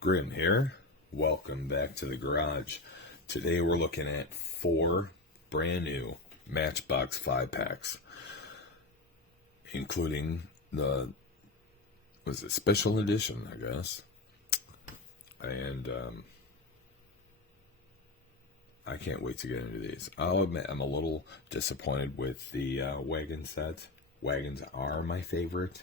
Grim here. Welcome back to the garage. Today we're looking at 4 brand new Matchbox 5-packs, including the special edition, I guess. And I can't wait to get into these. I'll admit I'm a little disappointed with the wagon set. Wagons are my favorite.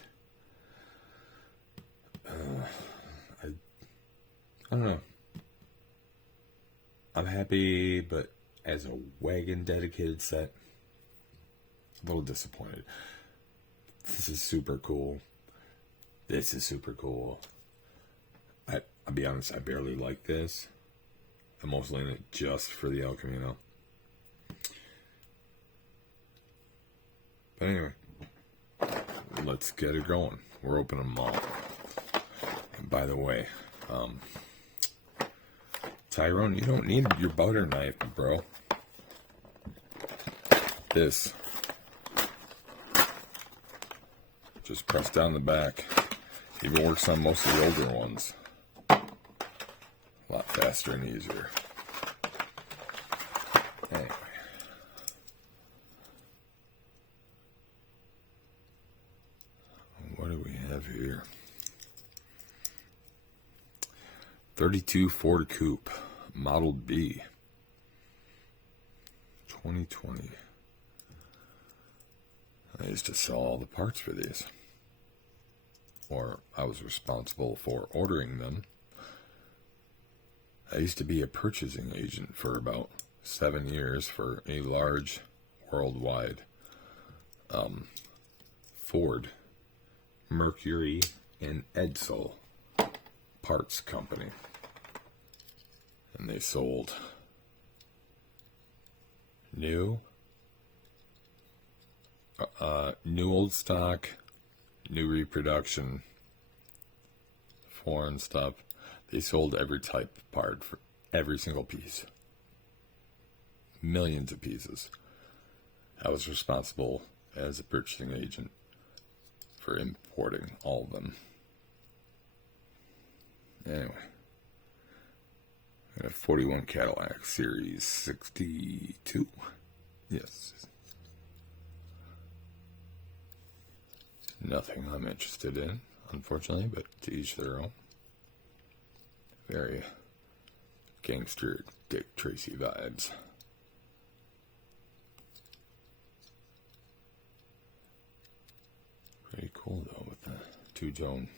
I don't know. I'm happy, but as a wagon dedicated set, a little disappointed. This is super cool. I'll be honest, I barely like this. I'm mostly in it just for the El Camino. But anyway, let's get it going. We're opening them all. And by the way, Tyrone, you don't need your butter knife, bro. This. Just press down the back. Even works on most of the older ones. A lot faster and easier. Anyway. What do we have here? 32 Ford Coupe, Model B, 2020. I used to sell all the parts for these. Or I was responsible for ordering them. I used to be a purchasing agent for about 7 years for a large worldwide Ford, Mercury, and Edsel parts company. And they sold new old stock, new reproduction, foreign stuff. They sold every type of part for every single piece. Millions of pieces. I was responsible as a purchasing agent for importing all of them. Anyway. A 41 Cadillac Series 62. Yes. Nothing I'm interested in, unfortunately, but to each their own. Very gangster Dick Tracy vibes. Pretty cool though with the two-tone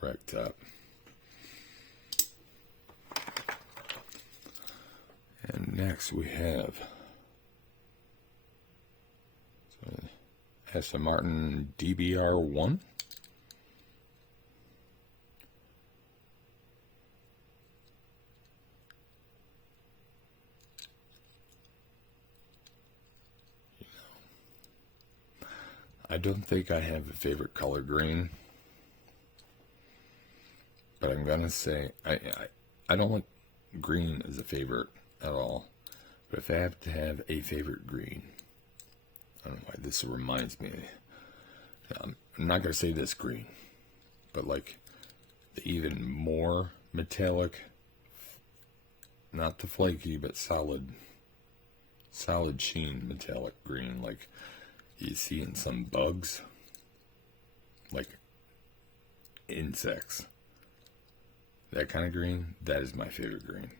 rack top. And next we have Aston Martin DBR1. I don't think I have a favorite color green, but I'm gonna say I don't like green as a favorite at all. But if I have to have a favorite green, I don't know why this reminds me. I'm not going to say this green, but like the even more metallic, not the flaky, but solid sheen metallic green, like you see in some bugs, like insects. That kind of green, that is my favorite green.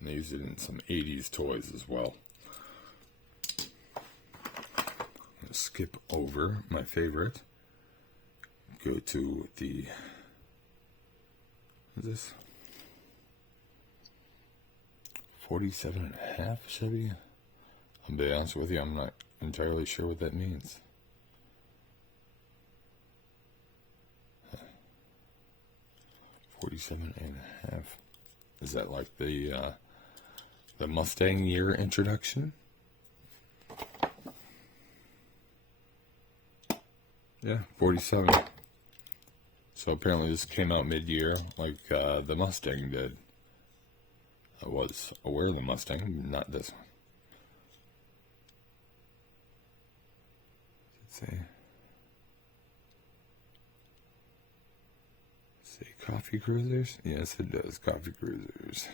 And they use it in some 80s toys as well. I'm going to skip over my favorite. Go to the... What is this? 47.5 Chevy? I'll be honest with you, I'm not entirely sure what that means. Huh. 47.5. Is that like the Mustang year introduction? Yeah, 47. So apparently this came out mid-year, like the Mustang did. I was aware of the Mustang, not this one. Let's see. Say Coffee Cruisers? Yes, it does. Coffee Cruisers.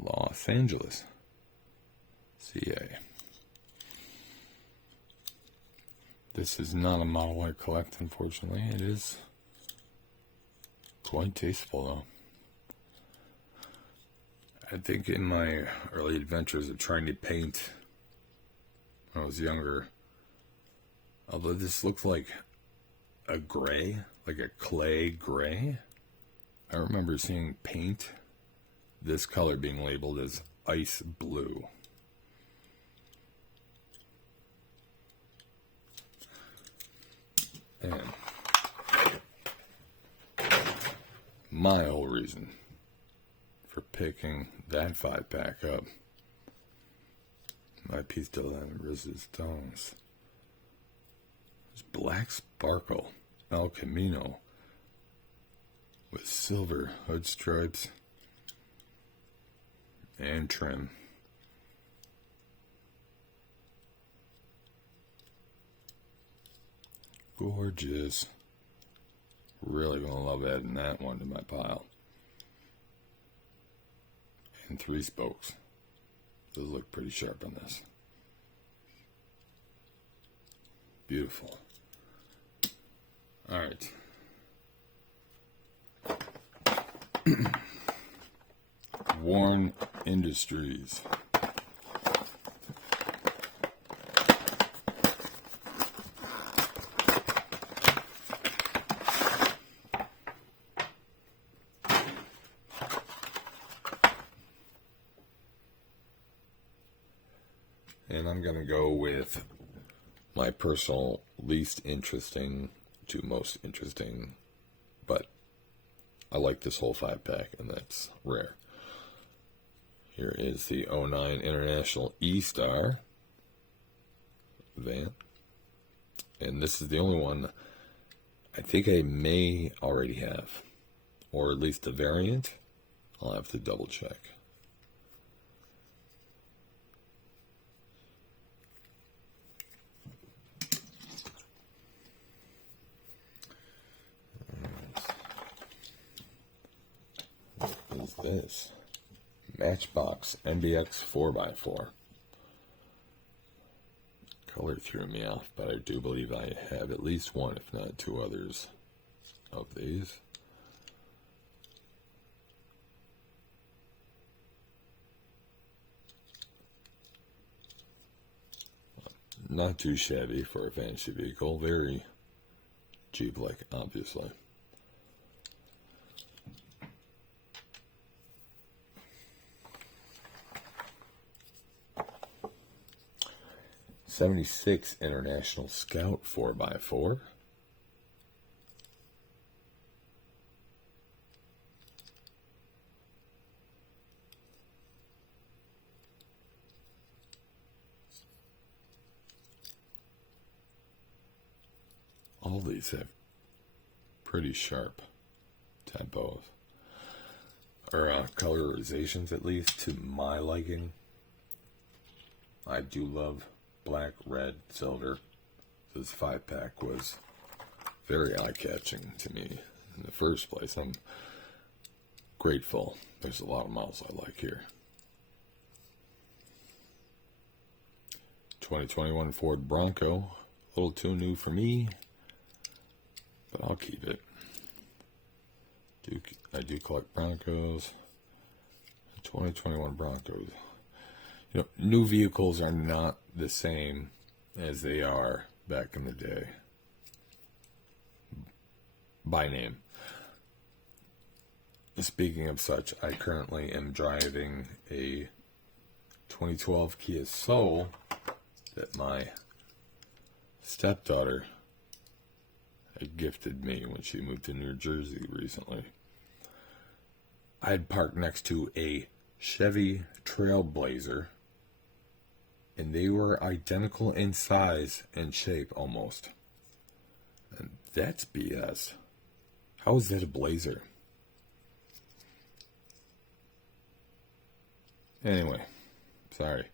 Los Angeles. CA. This is not a model I collect, unfortunately. It is quite tasteful, though. I think in my early adventures of trying to paint when I was younger, although this looks like a gray, like a clay gray, I remember seeing paint this color being labeled as ice blue. And my whole reason for picking that 5-pack up, my piece de la resistance, is Black Sparkle El Camino with silver hood stripes and trim. Gorgeous. Really gonna love adding that one to my pile. And 3 spokes. Those look pretty sharp on this. Beautiful. Alright. Warren Industries. And I'm going to go with my personal least interesting to most interesting, but I like this whole 5-pack, and that's rare. Here is the 09 International E-Star van, and this is the only one I think I may already have, or at least the variant. I'll have to double check. What is this? Matchbox MDX 4x4. Color threw me off, but I do believe I have at least one, if not 2 others of these. Not too shabby for a fantasy vehicle. Very Jeep-like, obviously. '76 International Scout 4x4. All these have pretty sharp tempos, or colorizations, at least to my liking. I do love black, red, silver. This 5-pack was very eye-catching to me in the first place. I'm grateful. There's a lot of models I like here. 2021 Ford Bronco. A little too new for me, but I'll keep it. I do collect Broncos. 2021 Broncos. You know, new vehicles are not the same as they are back in the day. By name. Speaking of such, I currently am driving a 2012 Kia Soul that my stepdaughter had gifted me when she moved to New Jersey recently. I had parked next to a Chevy Trailblazer, and they were identical in size and shape almost. And that's BS. How is that a Blazer? Anyway, sorry.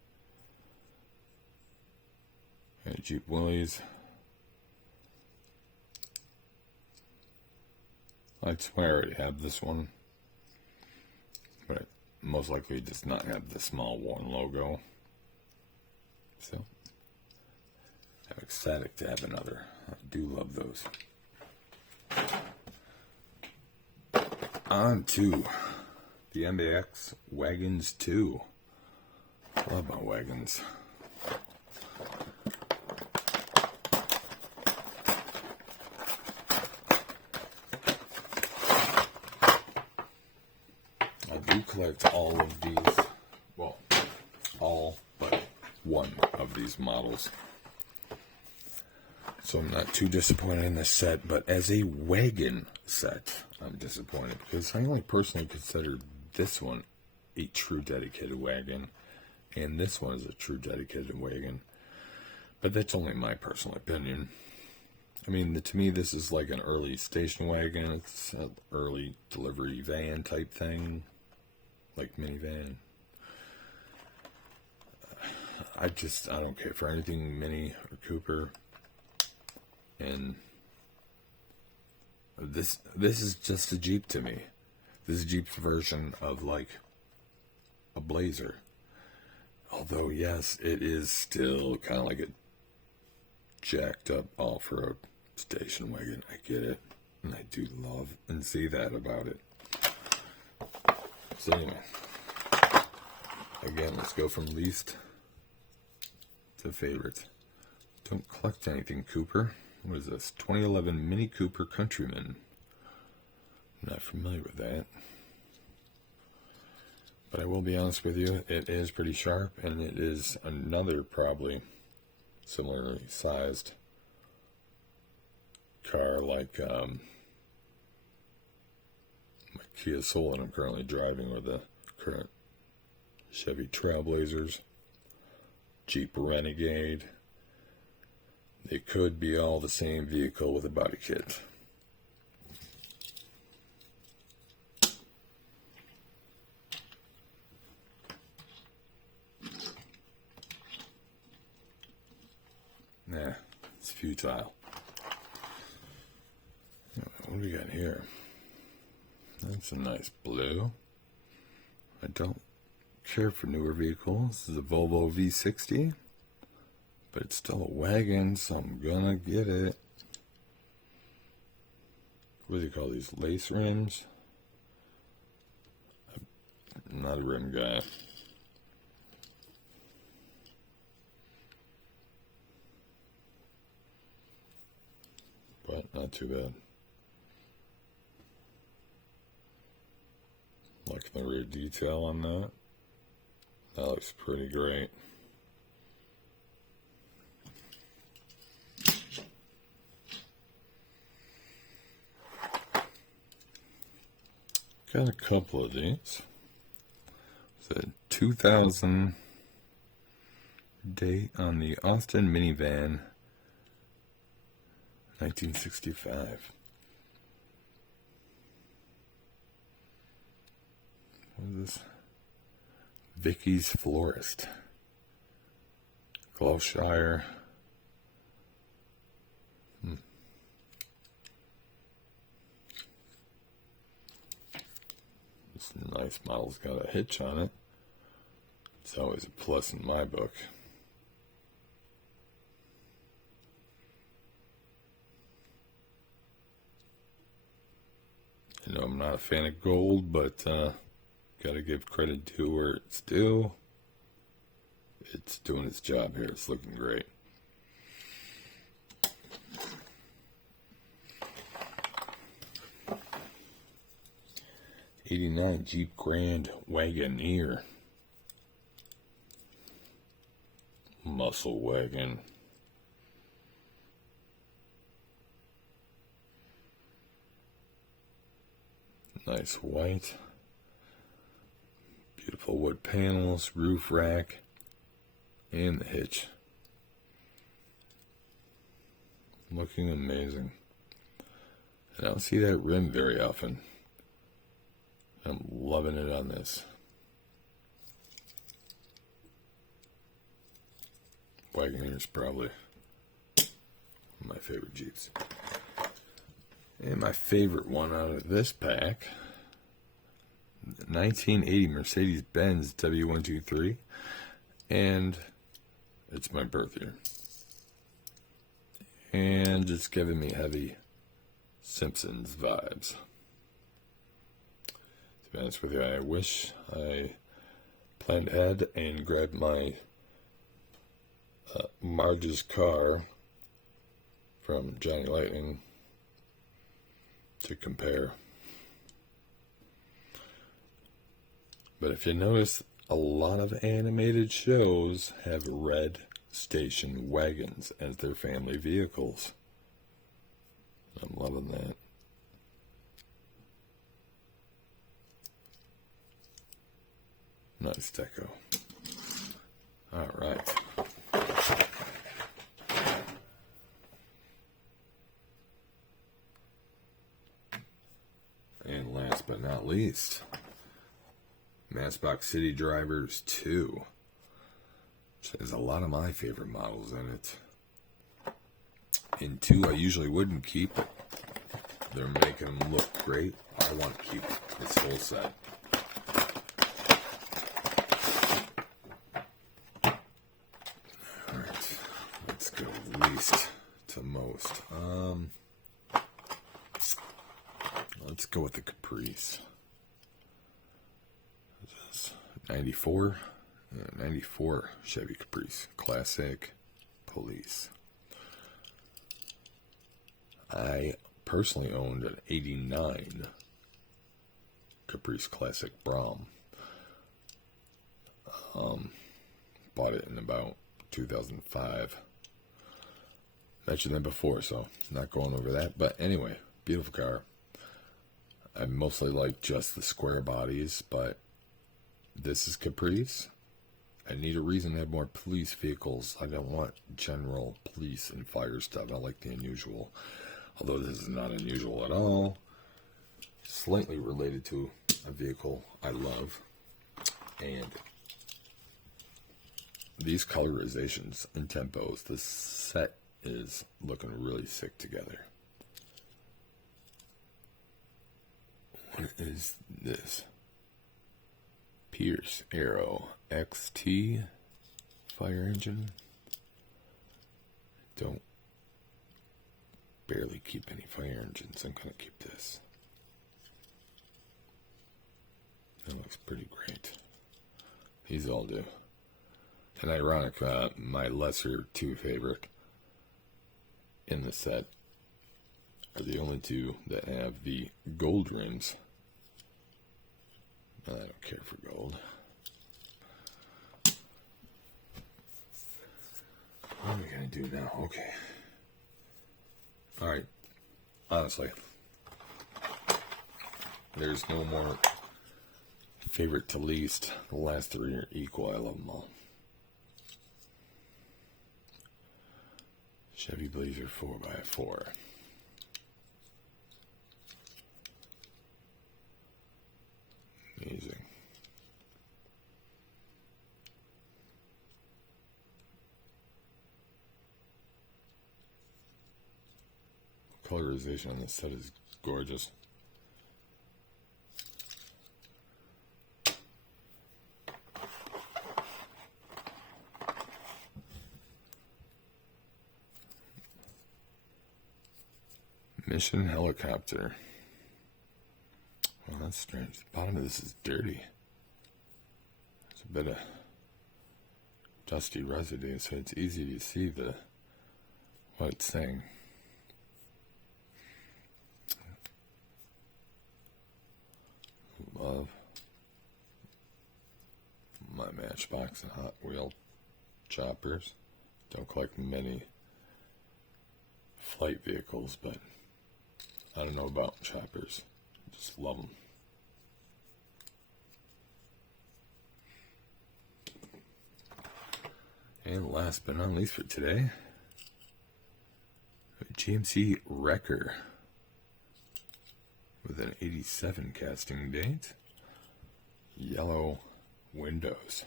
Okay, Jeep Willys. I swear I already have this one, but it most likely does not have the small worn logo. So I'm ecstatic to have another. I do love those. On to the MDX Wagons 2. Love my wagons. I do collect all of these. Well, all but one of these models. So I'm not too disappointed in this set, but as a wagon set, I'm disappointed because I only personally consider this one a true dedicated wagon, and this one is a true dedicated wagon. But that's only my personal opinion. I mean, to me, this is like an early station wagon. It's an early delivery van type thing, like minivan. I don't care for anything Mini or Cooper. And this is just a Jeep to me. This is Jeep's version of like a Blazer. Although, yes, it is still kind of like a jacked up off-road station wagon. I get it. And I do love and see that about it. So anyway, again, let's go from least to favorite. Don't collect anything, Cooper. What is this? 2011 Mini Cooper Countryman. I'm not familiar with that. But I will be honest with you, it is pretty sharp, and it is another probably similarly sized car like my Kia Soul that I'm currently driving, or the current Chevy Trailblazers, Jeep Renegade. They could be all the same vehicle with a body kit. Nah, it's futile. What do we got here? That's a nice blue. I don't care for newer vehicles. This is a Volvo V60. But it's still a wagon, so I'm gonna get it. What do you call these? Lace rims? I'm not a rim guy. But not too bad. Like the rear detail on that. That looks pretty great. Got a couple of these. It's a 2000 date on the Austin minivan, 1965. What is this? Vicky's Florist. Gloucestershire. This nice model's got a hitch on it. It's always a plus in my book. You know, I'm not a fan of gold, but gotta give credit to where it's due. It's doing its job here. It's looking great. '89 Jeep Grand Wagoneer. Muscle wagon. Nice white. Beautiful wood panels, roof rack, and the hitch. Looking amazing. And I don't see that rim very often. I'm loving it on this. Wagoneer is probably my favorite Jeeps. And my favorite one out of this pack, 1980 Mercedes-Benz W123, and it's my birth year. And it's giving me heavy Simpsons vibes. To be honest with you, I wish I planned ahead and grabbed my Marge's car from Johnny Lightning to compare. But if you notice, a lot of animated shows have red station wagons as their family vehicles. I'm loving that. Nice deco. All right. And last but not least, Matchbox City Drivers 2, which has a lot of my favorite models in it. In 2, I usually wouldn't keep, but they're making them look great. I want to keep this whole set. Alright, let's go least to most. Let's go with the Caprice. 94 Chevy Caprice, classic police. I personally owned an 89 Caprice Classic Brom. Bought it in about 2005. Mentioned that before, so not going over that. But anyway, beautiful car. I mostly like just the square bodies, but this is Caprice. I need a reason to have more police vehicles. I don't want general police and fire stuff. I like the unusual. Although this is not unusual at all. Slightly related to a vehicle I love. And these colorizations and tempos, this set is looking really sick together. What is this? Pierce Aero XT fire engine. Don't barely keep any fire engines. I'm going to keep this. That looks pretty great. These all do. And ironic, my lesser two favorite in the set are the only two that have the gold rims. I don't care for gold. What are we going to do now? Okay. Alright. Honestly, there's no more favorite to least. The last three are equal. I love them all. Chevy Blazer 4x4. Amazing. Colorization on this set is gorgeous. Mission helicopter. Well, that's strange. The bottom of this is dirty. There's a bit of dusty residue, so it's easy to see what it's saying. Love my Matchbox and Hot Wheel choppers. Don't collect many flight vehicles, but I don't know about choppers. Just love them. And last but not least for today, a GMC Wrecker with an 87 casting date. Yellow windows.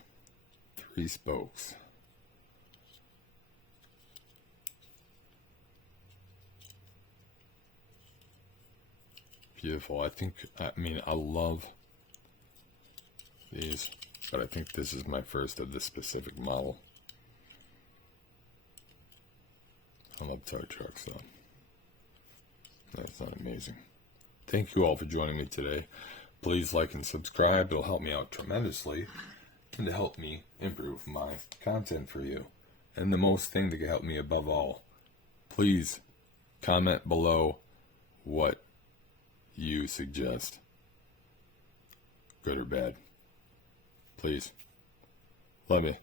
3 spokes. beautiful. I mean, I love these, but I think this is my first of this specific model. I love tow trucks, though. That's not amazing. Thank you all for joining me today. Please like and subscribe. It'll help me out tremendously and to help me improve my content for you. And the most thing that can help me above all, please comment below what you suggest, good or bad. Please. Love me.